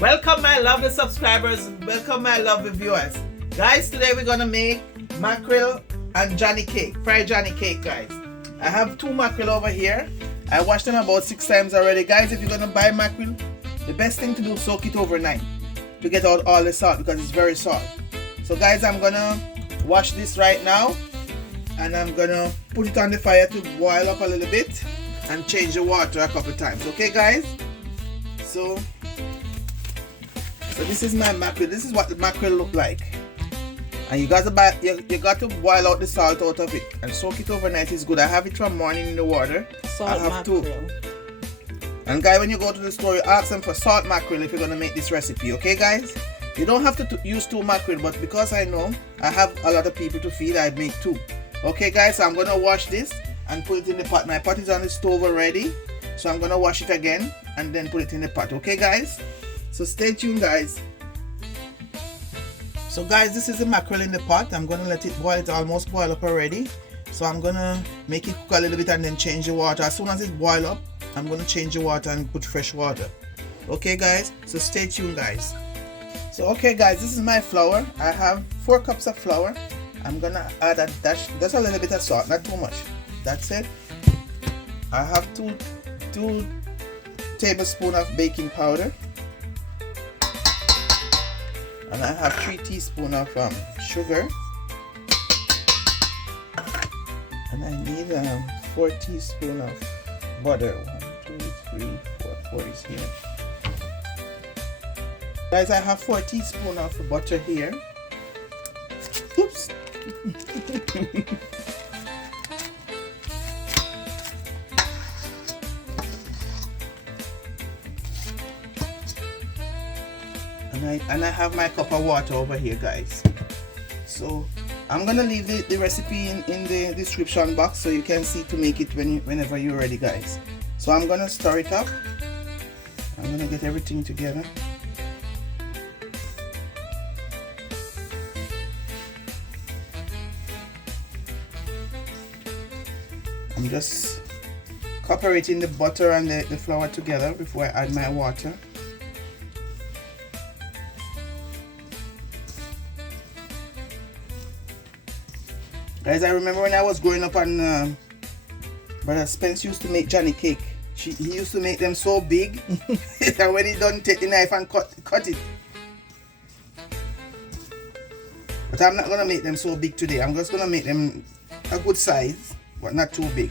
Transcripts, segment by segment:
Welcome my lovely subscribers, welcome my lovely viewers. Guys, today we're gonna make mackerel and Johnny cake, fried Johnny cake guys. I have 2 mackerel over here. I washed them about 6 times already. Guys, if you're gonna buy mackerel, the best thing to do is soak it overnight to get out all the salt because it's very salt. So guys, I'm gonna wash this right now and I'm gonna put it on the fire to boil up a little bit and change the water a couple times. Okay guys? So this is my mackerel. This is what the mackerel look like. And you got to boil out the salt out of it and soak it overnight is good. I have it from morning in the water. Salt mackerel. And guys, when you go to the store, you ask them for salt mackerel if you're gonna make this recipe. Okay guys? You don't have to use 2 mackerel, but because I know I have a lot of people to feed, I make 2. Okay guys, so I'm gonna wash this and put it in the pot. My pot is on the stove already, so I'm gonna wash it again and then put it in the pot. Okay guys? So stay tuned guys. So guys, this is the mackerel in the pot. I'm gonna let it boil. It almost boil up already. So I'm gonna make it cook a little bit and then change the water. As soon as it boil up, I'm gonna change the water and put fresh water. Okay guys, so stay tuned guys. So okay guys, this is my flour. I have 4 cups of flour. I'm gonna add a dash, just a little bit of salt, not too much. That's it. I have 2 tablespoons of baking powder. And I have 3 teaspoons of sugar. And I need 4 teaspoons of butter. 1, 2, 3, 4 is here. Guys, I have 4 teaspoons of butter here. Oops. And I have my cup of water over here guys. So I'm gonna leave the recipe in the description box so you can see to make it whenever you're ready guys. So I'm gonna stir it up. I'm gonna get everything together. I'm just cooperating the butter and the flour together before I add my water. Guys, I remember when I was growing up and Brother Spence used to make Johnny cake. He used to make them so big and when he done take the knife and cut it. But I'm not gonna make them so big today. I'm just gonna make them a good size, but not too big.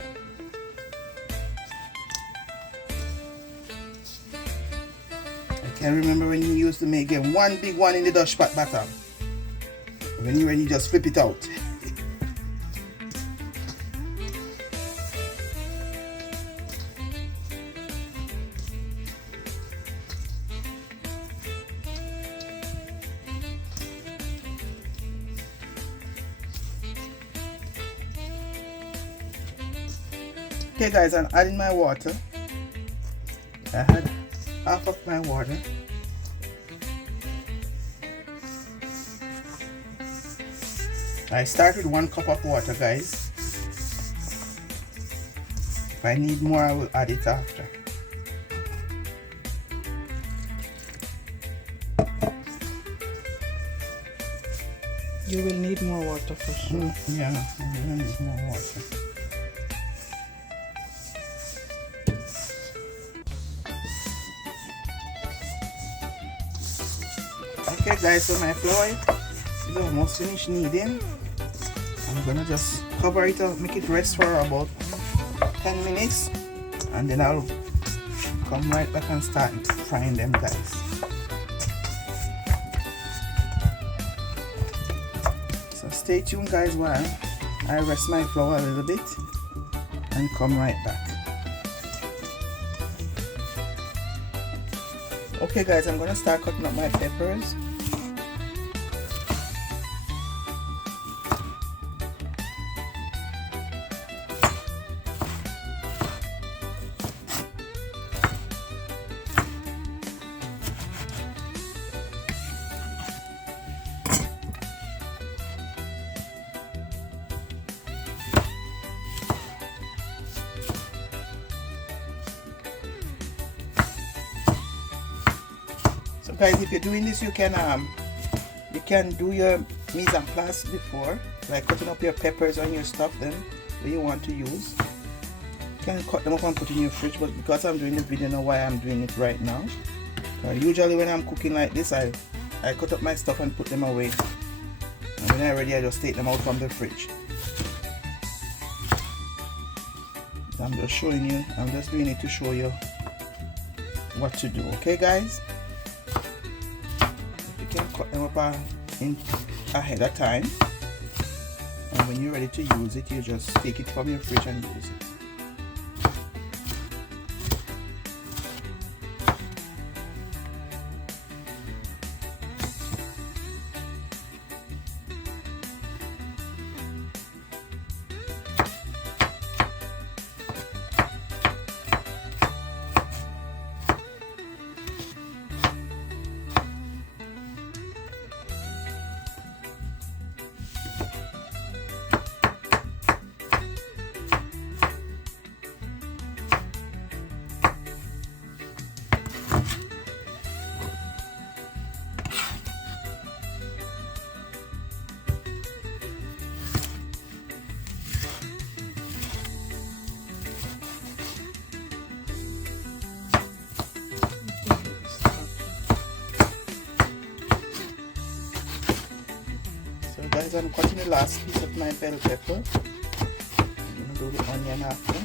I can remember when he used to make them one big one in the Dutch pot bottom. When you're ready, just flip it out. Okay guys, I'm adding my water. I had half of my water. I start with 1 cup of water guys. If I need more, I will add it after. You will need more water for sure. Yeah, I will need more water. Okay guys, so my flour is almost finished kneading. I'm gonna just cover it up, make it rest for about 10 minutes and then I'll come right back and start frying them guys. So stay tuned guys while I rest my flour a little bit and come right back. Okay guys, I'm gonna start cutting up my peppers. So guys, if you're doing this, you can do your mise en place before, like cutting up your peppers and your stuff then that you want to use. You can cut them up and put in your fridge, but because I'm doing the video now, why I'm doing it right now. Usually when I'm cooking like this, I cut up my stuff and put them away, and when I'm ready I just take them out from the fridge. I'm just showing you, I'm just doing it to show you what to do, okay guys? You can cut them up ahead of time, and when you're ready to use it, you just take it from your fridge and use it. Guys, I'm cutting the last piece of my bell pepper. I'm going to do the onion after.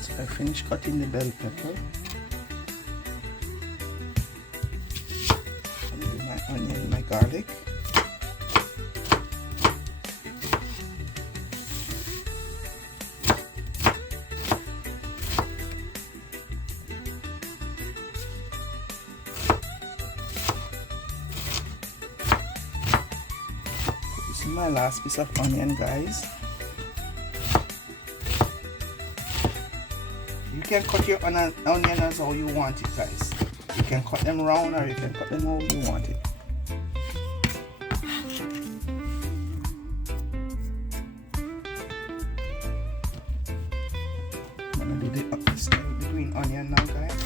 So I finished cutting the bell pepper. I'm going to do my onion and my garlic. My last piece of onion, guys. You can cut your onion as how you want it, guys. You can cut them round or you can cut them how you want it. I'm gonna do the green onion now, guys.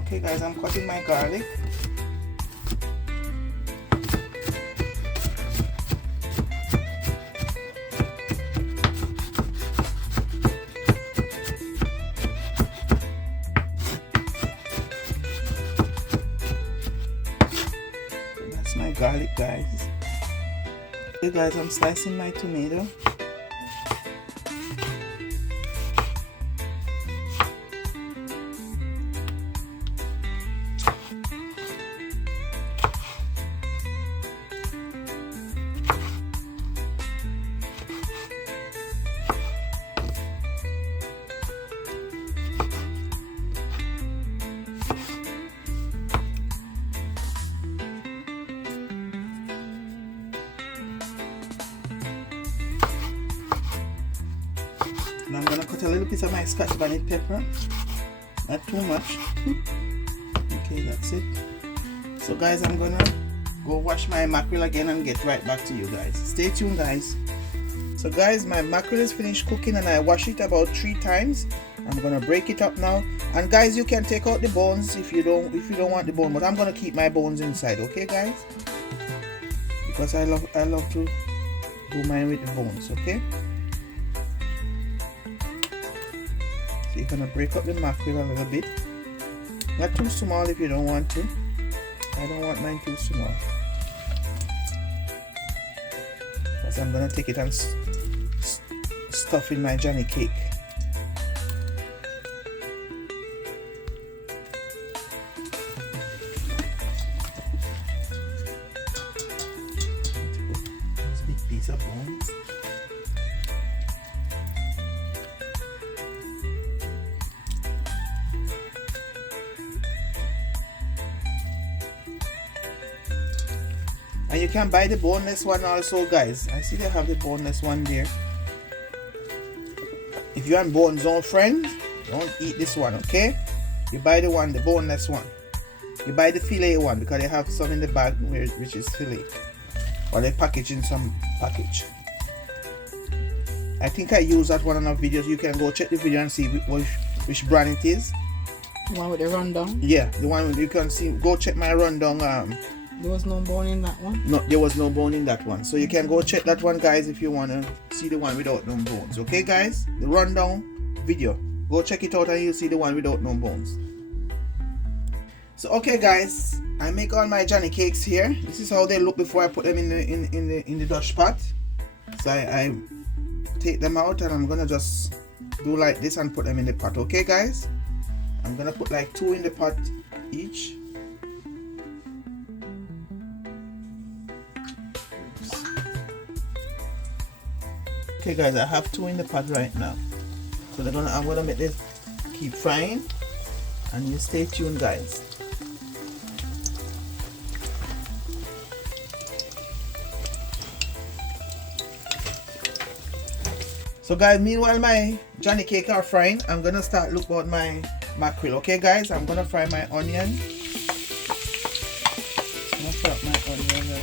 Okay guys, I'm cutting my garlic. That's my garlic, guys. Okay guys, I'm slicing my tomato. And I'm gonna cut a little piece of my Scotch bonnet pepper, not too much. Okay, that's it. So guys, I'm gonna go wash my mackerel again and get right back to you guys. Stay tuned, guys. So guys, my mackerel is finished cooking and I washed it about 3 times. I'm gonna break it up now. And guys, you can take out the bones if you don't want the bone, but I'm gonna keep my bones inside, okay guys? Because I love to do mine with the bones, okay? So you're gonna break up the mackerel a little bit. Not too small if you don't want to. I don't want mine too small. Because I'm gonna take it and stuff in my Johnny cake. This big piece of bones. And you can buy the boneless one also, guys. I see they have the boneless one there. If you're on Bone Zone friends, Don't eat this one, okay? You buy the one, the boneless one. You buy the fillet one because they have some in the bag which is fillet. Or they package in some package. I think I use that one on our videos. You can go check the video and see which brand it is. The one with the rundown? Yeah, the one you can see. Go check my rundown. There was no bone in that one? No, there was no bone in that one. So you can go check that one, guys, if you want to see the one without no bones. Okay, guys? The rundown video. Go check it out and you'll see the one without no bones. So, okay, guys. I make all my Johnny cakes here. This is how they look before I put them in the Dutch pot. So I take them out and I'm going to just do like this and put them in the pot. Okay, guys? I'm going to put like 2 in the pot each. Okay guys, I have 2 in the pot right now. So I'm gonna make this keep frying and you stay tuned, guys. So guys, meanwhile my Johnny cake are frying, I'm gonna start look about my mackerel. Okay guys, I'm gonna fry my onion. I'm gonna fry my onion.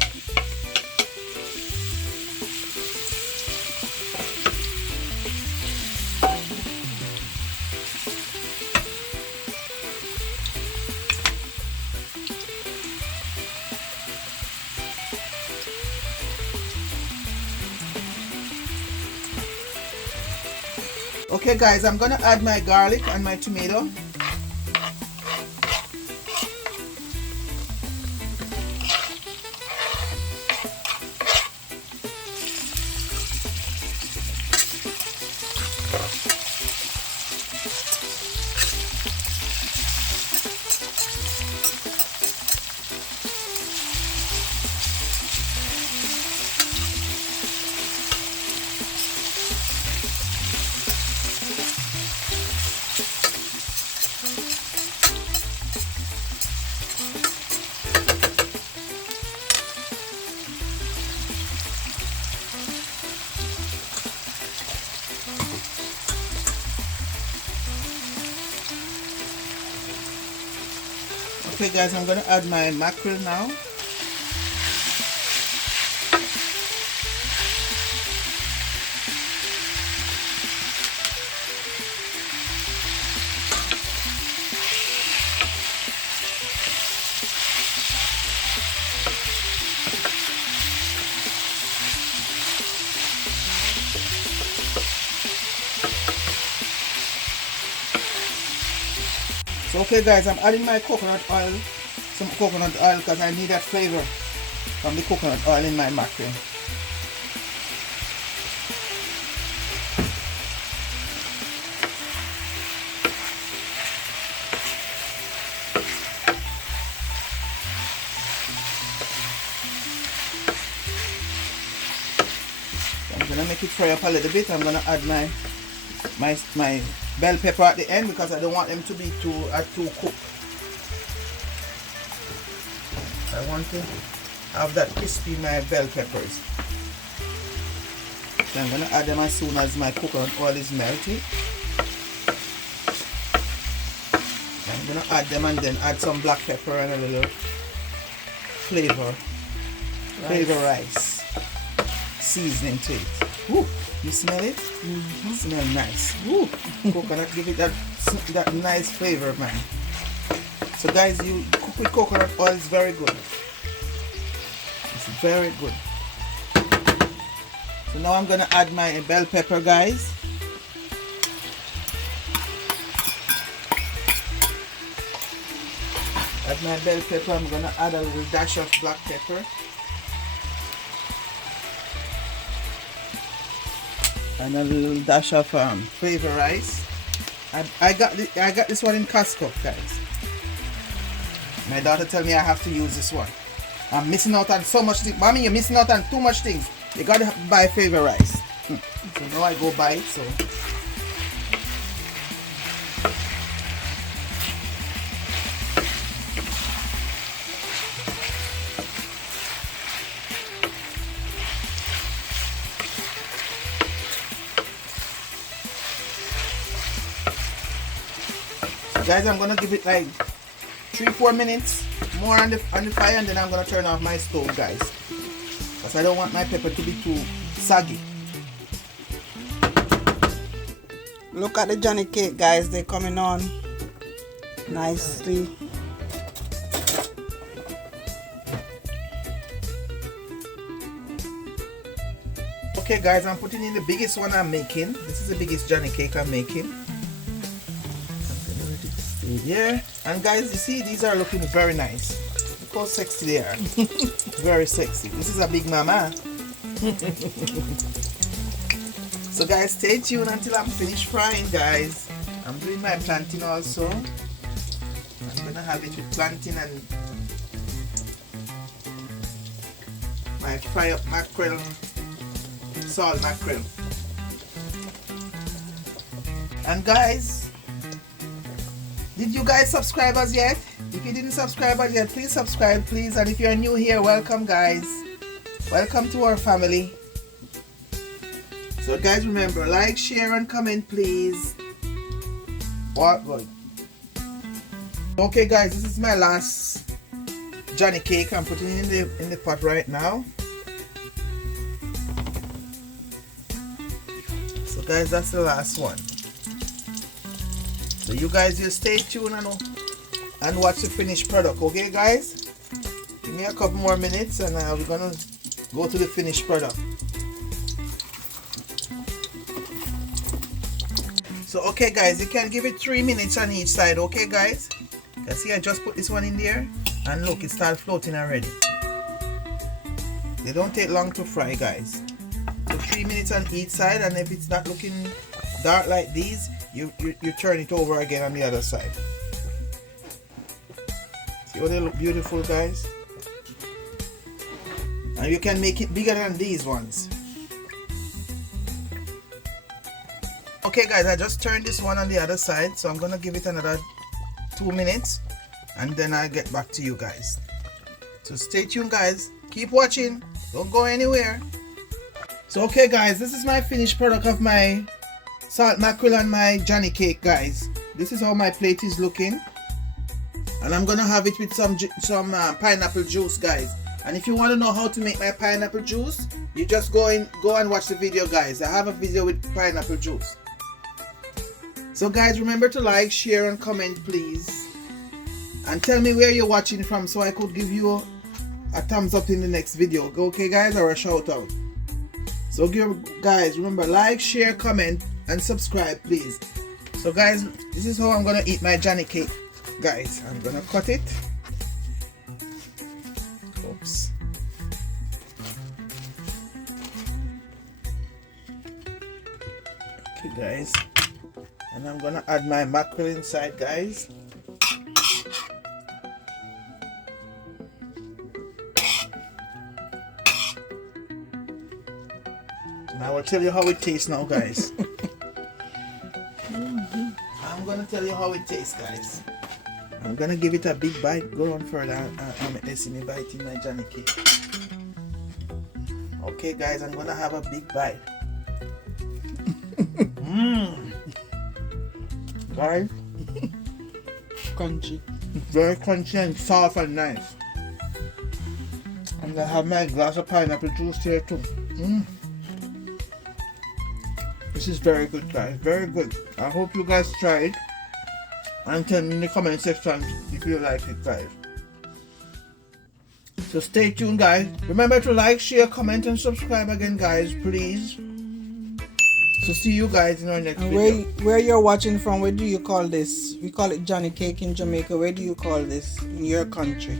Okay guys, I'm gonna add my garlic and my tomato. Okay guys, I'm gonna add my mackerel now. So okay guys, I'm adding my coconut oil, some coconut oil because I need that flavor from the coconut oil in my mackerel. So I'm gonna make it fry up a little bit. I'm gonna add my bell pepper at the end because I don't want them to be too cooked. I want to have that crispy my bell peppers. So I'm gonna add them as soon as my coconut oil is melted. I'm gonna add them and then add some black pepper and a little flavor rice seasoning to it. Ooh. You smell it? Mm-hmm. Smell nice. Ooh, coconut give it that nice flavor, man. So guys, you cook with coconut oil is very good. It's very good. So now I'm gonna add my bell pepper, guys. Add my bell pepper. I'm gonna add a little dash of black pepper. And a little dash of flavor rice. I got this one in Costco, guys. My daughter tell me I have to use this one. I'm missing out on so much things. Mommy, you're missing out on too much things. You gotta buy flavor rice. So now I go buy it. So Guys, I'm gonna give it like 3-4 minutes more on the fire, and then I'm gonna turn off my stove, guys, because I don't want my pepper to be too saggy. Look at the Johnny cake, guys. They're coming on nicely. Okay, guys, I'm putting in the biggest one I'm making. This is the biggest Johnny cake I'm making. Yeah, and guys, you see these are looking very nice. Look how sexy they are. Very sexy. This is a big mama. So guys, stay tuned until I'm finished frying, guys. I'm doing my plantain also. I'm gonna have it with plantain and my fry up mackerel, salt mackerel. And guys, did you guys subscribe us yet? If you didn't subscribe us yet, please subscribe, please. And if you're new here, welcome, guys. Welcome to our family. So guys, remember, like, share, and comment, please. What? Okay, guys, this is my last Johnny cake. I'm putting it in the pot right now. So guys, that's the last one. So you guys just stay tuned and watch the finished product, okay, guys? Give me a couple more minutes, and we're gonna go to the finished product. So okay, guys, you can give it 3 minutes on each side, okay, guys? You see, I just put this one in there, and look, it started floating already. They don't take long to fry, guys. So 3 minutes on each side, and if it's not looking dark like these, you turn it over again on the other side. See how they look beautiful, guys? And you can make it bigger than these ones. Okay, guys, I just turned this one on the other side, so I'm gonna give it another 2 minutes, and then I'll get back to you guys. So stay tuned, guys. Keep watching. Don't go anywhere. So okay, guys, this is my finished product of my salt mackerel and my Johnny cake, guys. This is how my plate is looking, and I'm gonna have it with some pineapple juice, guys. And if you want to know how to make my pineapple juice, you just go and watch the video, guys. I have a video with pineapple juice. So guys, remember to like, share, and comment, please, and tell me where you're watching from so I could give you a thumbs up in the next video, okay, guys, or a shout out. So guys, remember, like, share, comment, and subscribe, please. So guys, this is how I'm gonna eat my Johnny cake, guys. I'm gonna cut it. Oops. Okay, guys, and I'm gonna add my mackerel inside, guys. And I will tell you how it tastes now, guys. I'm gonna tell you how it tastes, guys. I'm gonna give it a big bite. Go on further. I'm see me biting my Johnny cake. Okay, guys, I'm gonna have a big bite. Guys, Crunchy. very crunchy and soft and nice. And I have my glass of pineapple juice here too. This is very good, guys. Very good. I hope you guys try it, and tell me in the comment section if you like it, guys. So stay tuned, guys. Remember to like, share, comment, and subscribe again, guys, please. So see you guys in our next video. Where you're watching from, where do you call this? We call it Johnny cake in Jamaica. Where do you call this in your country?